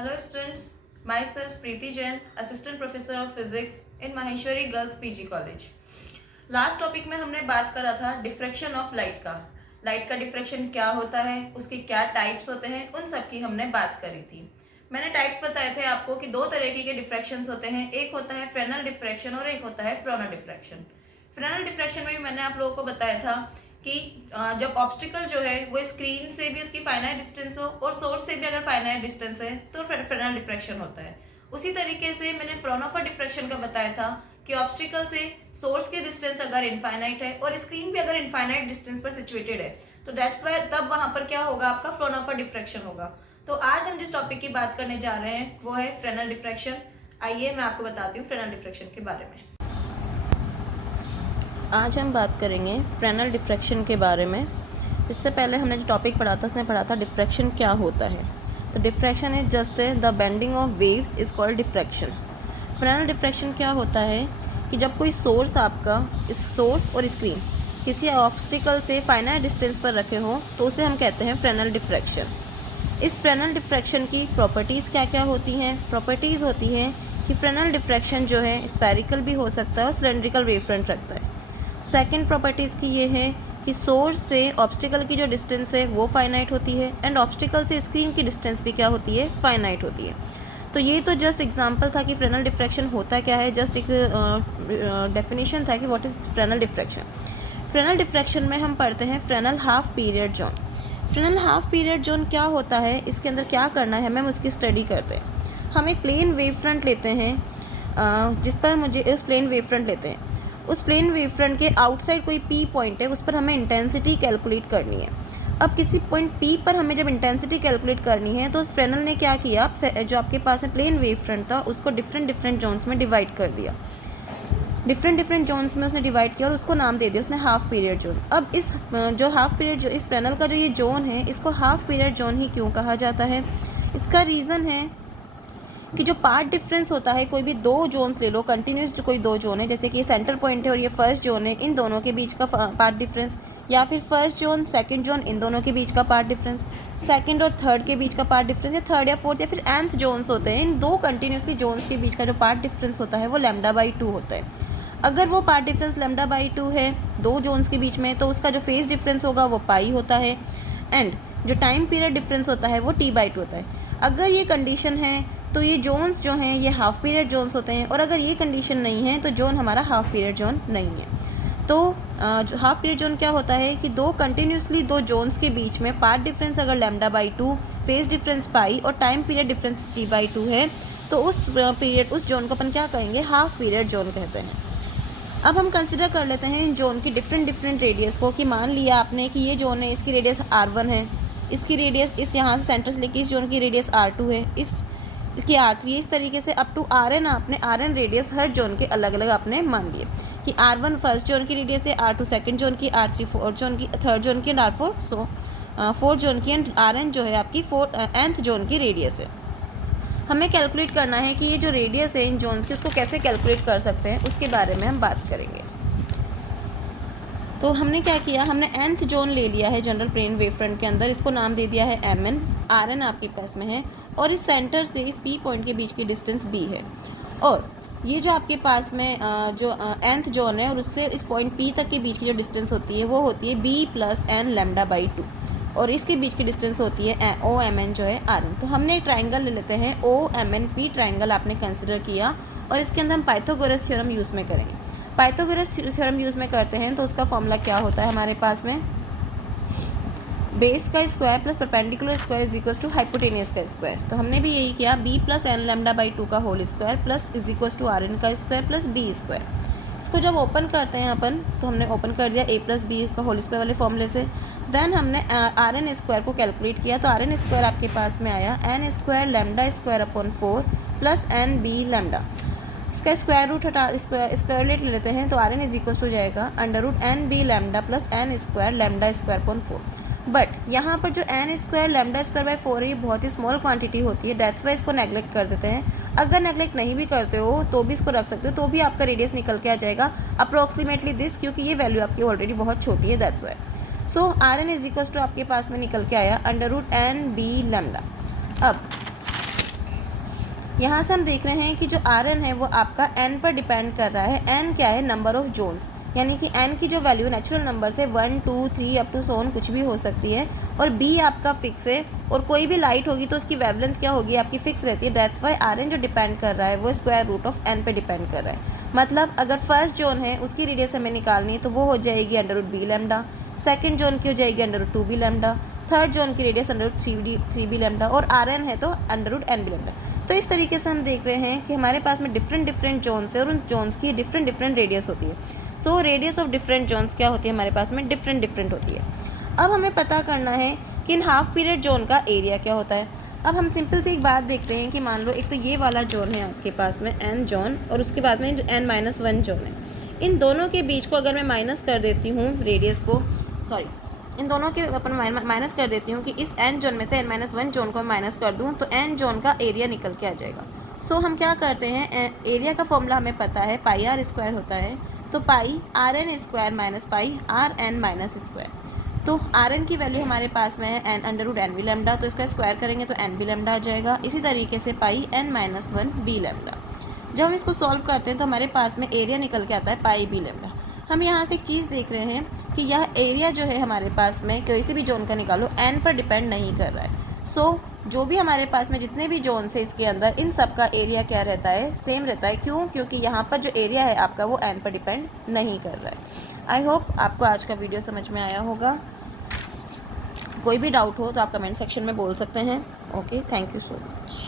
Hello students, myself Preeti Jain, Assistant Professor of Physics in Maheshwari Girls PG College. Last topic में हमने बात करा था diffraction of light का। Light का डिफ्रैक्शन क्या होता है, उसके क्या टाइप्स होते हैं, उन सब की हमने बात करी थी। मैंने टाइप्स बताए थे आपको कि दो तरीके के डिफ्रैक्शंस होते हैं, एक होता है फ्रेनल डिफ्रैक्शन और एक होता है फ्रोनल डिफ्रैक्शन। फ्रेनल डिफ्रैक्शन में भी मैंने आप लोगों को बताया था कि जब ऑब्स्टिकल जो है वो स्क्रीन से भी उसकी फाइनाइट डिस्टेंस हो और सोर्स से भी अगर फाइनाइट डिस्टेंस है तो फ्रेनल डिफ्रैक्शन होता है। उसी तरीके से मैंने फ्रोनोफर डिफ्रैक्शन का बताया था कि ऑब्स्टिकल से सोर्स की डिस्टेंस अगर इनफाइनाइट है और स्क्रीन भी अगर इनफाइनाइट डिस्टेंस पर सिचुएटेड है तो दैट्स वाई तब वहां पर क्या होगा, आपका फ्रोनोफर डिफ्रैक्शन होगा। तो आज हम जिस टॉपिक की बात करने जा रहे हैं वो है फ्रेनल डिफ्रैक्शन। आइए मैं आपको बताती हूँ फ्रेनल डिफ्रैक्शन के बारे में। आज हम बात करेंगे फ्रेनल डिफ्रैक्शन के बारे में। इससे पहले हमने जो टॉपिक पढ़ा था उसमें पढ़ा था डिफ्रैक्शन क्या होता है। तो diffraction is just the bending of waves is called diffraction. Fresnel diffraction क्या होता है कि जब कोई सोर्स आपका इस सोर्स और स्क्रीन किसी ऑब्स्टिकल से फाइनाइट डिस्टेंस पर रखे हों तो उसे हम कहते हैं फ्रेनल डिफ्रैक्शन। इस फ्रेनल डिफ्रैक्शन की प्रॉपर्टीज़ क्या क्या होती हैं? प्रॉपर्टीज़ होती हैं कि फ्रेनल डिफ्रैक्शन जो है स्फेरिकल भी हो सकता है और सिलेंड्रिकल वेव फ्रंट रखता है। सेकेंड प्रॉपर्टीज़ की ये है कि सोर्स से ऑब्स्टिकल की जो डिस्टेंस है वो फाइनाइट होती है एंड ऑब्स्टिकल से स्क्रीन की डिस्टेंस भी क्या होती है, फाइनाइट होती है। तो ये तो जस्ट एग्जांपल था कि फ्रेनल डिफ्रैक्शन होता क्या है, जस्ट एक डेफिनेशन था कि what is Fresnel diffraction. Fresnel diffraction में हम पढ़ते हैं Fresnel half period zone. Fresnel half period zone क्या होता है, इसके अंदर क्या करना है, हम उसकी स्टडी करते हैं। हम एक प्लेन वेव फ्रंट लेते हैं जिस पर मुझे उस प्लेन वेव फ्रंट लेते हैं, उस प्लेन वेव फ्रंट के आउटसाइड कोई पी पॉइंट है, उस पर हमें इंटेंसिटी कैलकुलेट करनी है। अब किसी पॉइंट पी पर हमें जब इंटेंसिटी कैलकुलेट करनी है तो उस फ्रेनल ने क्या किया, जो आपके पास में प्लेन वेव फ्रंट था उसको डिफरेंट जोन्स में डिवाइड कर दिया। डिफरेंट जोन्स में उसने डिवाइड किया और उसको नाम दे दिया उसने हाफ पीरियड जोन। अब इस जो हाफ पीरियड जो इस फ्रेनल का जो ये जोन है इसको हाफ पीरियड जोन ही क्यों कहा जाता है? इसका रीज़न है कि जो पार्ट डिफरेंस होता है, कोई भी दो जोन्स ले लो, कंटिन्यूस जो कोई दो जोन है, जैसे कि ये सेंटर पॉइंट है और ये फर्स्ट जोन है, इन दोनों के बीच का पार्ट डिफरेंस, या फिर फर्स्ट जोन सेकंड जोन, इन दोनों के बीच का पार्ट डिफरेंस, सेकंड और थर्ड के बीच का पार्ट डिफरेंस, या थर्ड या फोर्थ या फिर nth जोन्स होते हैं, इन दो कंटिन्यूसली जोन्स के बीच का जो पार्ट डिफरेंस होता है वो λ/2 होता है। अगर वो पार्ट डिफरेंस λ/2 है दो जोन्स के बीच में तो उसका जो फेज डिफरेंस होगा वो पाई होता है एंड जो टाइम पीरियड डिफरेंस होता है वो t/2 होता है। अगर ये कंडीशन है तो ये जोन्स जो हैं ये हाफ पीरियड जोन्स होते हैं, और अगर ये कंडीशन नहीं है तो जोन हमारा हाफ पीरियड जोन नहीं है। तो जो हाफ पीरियड जोन क्या होता है कि दो कंटिन्यूसली दो जोन्स के बीच में पार्ट डिफरेंस अगर λ/2, फेज डिफरेंस पाई और टाइम पीरियड डिफरेंस t/2 है तो उस पीरियड उस जोन को अपन क्या कहेंगे, हाफ पीरियड जोन कहते हैं। अब हम कंसिडर कर लेते हैं इन जोन की डिफरेंट रेडियस को, कि मान लिया आपने कि ये जोन है, इसकी रेडियस r1 है, इसकी रेडियस इस यहाँ से सेंटर से लेके इस जोन की रेडियस r2 है, इसकी r3 है, इस तरीके से अप टू rn आपने rn रेडियस हर जोन के अलग अलग आपने मान लिए कि r1 फर्स्ट जोन की रेडियस है, r2 सेकंड जोन की, r3 फोर्थ जोन की, थर्ड जोन की and r4 so fourth zone की, एंड rn जो है आपकी nth जोन की रेडियस है। हमें कैलकुलेट करना है कि ये जो रेडियस है इन जोन्स की उसको कैसे कैलकुलेट कर सकते हैं, उसके बारे में हम बात करेंगे। तो हमने क्या किया, हमने nth जोन ले लिया है जनरल प्लेन वेव फ्रंट के अंदर, इसको नाम दे दिया है mn, rn आपके पास में है और इस सेंटर से इस p पॉइंट के बीच की डिस्टेंस b है, और ये जो आपके पास में जो nth जोन है और उससे इस पॉइंट p तक के बीच की जो डिस्टेंस होती है वो होती है b + n λ/2, और इसके बीच की डिस्टेंस होती है OMN जो है rn। तो हमने एक ट्राइंगल ले लेते हैं OMNP ट्राइंगल आपने कंसिडर किया, और इसके अंदर हम पाइथागोरस थ्योरम यूज़ में करेंगे। पाइथागोरस थ्योरम यूज़ में करते हैं तो उसका फॉर्मूला क्या होता है हमारे पास में, बेस का square plus perpendicular square is equals to hypotenuse का स्क्वायर। तो हमने भी यही किया, b + n λ/2 का whole square plus is equals to rn का स्क्वायर प्लस b स्क्वायर। इसको जब ओपन करते हैं अपन, तो हमने ओपन कर दिया a + b का होल स्क्वायर वाले फॉर्मूले से, देन हमने rn स्क्वायर को कैलकुलेट किया, तो rn स्क्वायर आपके पास में आया n square λ² plus nb lambda. इसका स्क्वायर रूट हटा स्क्वायर ले लेते हैं तो rn इज इक्वल टू जाएगा √nb lambda plus n square λ²/4। But यहाँ पर जो n स्क्वायर λ²/4 है ये बहुत ही स्मॉल क्वांटिटी होती है, दैट्स वाई इसको नेगलेक्ट कर देते हैं। अगर नेगलेक्ट नहीं भी करते हो तो भी इसको रख सकते हो, तो भी आपका रेडियस निकल के आ जाएगा अप्रोक्सीमेटली दिस, क्योंकि ये वैल्यू आपकी ऑलरेडी बहुत छोटी है, that's why. So rn is equal to आपके पास में निकल के आया √nb लैम्डा। अब यहाँ से हम देख रहे हैं कि जो Rn है वो आपका n पर डिपेंड कर रहा है। n क्या है? नंबर ऑफ़ जोन्स, यानी कि n की जो वैल्यू नेचुरल नंबर से 1 2 3 अप टू सोन कुछ भी हो सकती है, और b आपका फिक्स है, और कोई भी लाइट होगी तो उसकी वेवलेंथ क्या होगी? आपकी फिक्स रहती है। दैट्स वाई Rn जो डिपेंड कर रहा है वो स्क्वायर रूट ऑफ n पे डिपेंड कर रहा है। मतलब अगर फर्स्ट जोन है उसकी रेडियस हमें निकालनी है तो वो हो जाएगी √b लैम्डा, सेकंड जोन की हो जाएगी √2b लैम्डा, थर्ड जोन की रेडियस √3b लैम्डा, और Rn है तो √nb लैम्डा। तो इस तरीके से हम देख रहे हैं कि हमारे पास में डिफरेंट जोन्स है और उन जोन्स की डिफरेंट रेडियस होती है। So radius of different zones क्या होती है? हमारे पास में डिफरेंट होती है। अब हमें पता करना है कि इन हाफ पीरियड जोन का एरिया क्या होता है। अब हम सिंपल सी एक बात देखते हैं कि मान लो एक तो ये वाला जोन है आपके पास में n जोन, और उसके बाद में जो n-1 जोन है, इन दोनों के बीच को अगर मैं माइनस कर देती हूँ रेडियस को, इन दोनों के अपन माइनस कर देती हूँ कि इस n जोन में से n-1 जोन को माइनस कर दूँ तो n जोन का एरिया निकल के आ जाएगा। सो हम क्या करते हैं, एरिया का फॉर्मूला हमें पता है, पाई आर स्क्वायर होता है, तो पाई Rn square minus pi Rn minus square. तो Rn की वैल्यू हमारे पास में है n√nb लैम्डा, तो इसका स्क्वायर करेंगे तो nb लैम्डा आ जाएगा। इसी तरीके से पाई n-1b लैम्डा। जब हम इसको सॉल्व करते हैं तो हमारे पास में एरिया निकल के आता है पाई b लैम्डा। हम यहाँ से एक चीज़ देख रहे हैं कि यह एरिया जो है हमारे पास में किसी भी जोन का निकालो n पर डिपेंड नहीं कर रहा है। सो जो भी हमारे पास में जितने भी जोन है इसके अंदर, इन सब का एरिया क्या रहता है? सेम रहता है। क्यों? क्योंकि यहाँ पर जो एरिया है आपका वो n पर डिपेंड नहीं कर रहा है। आई होप आपको आज का वीडियो समझ में आया होगा। कोई भी डाउट हो तो आप कमेंट सेक्शन में बोल सकते हैं। Okay, thank you so much.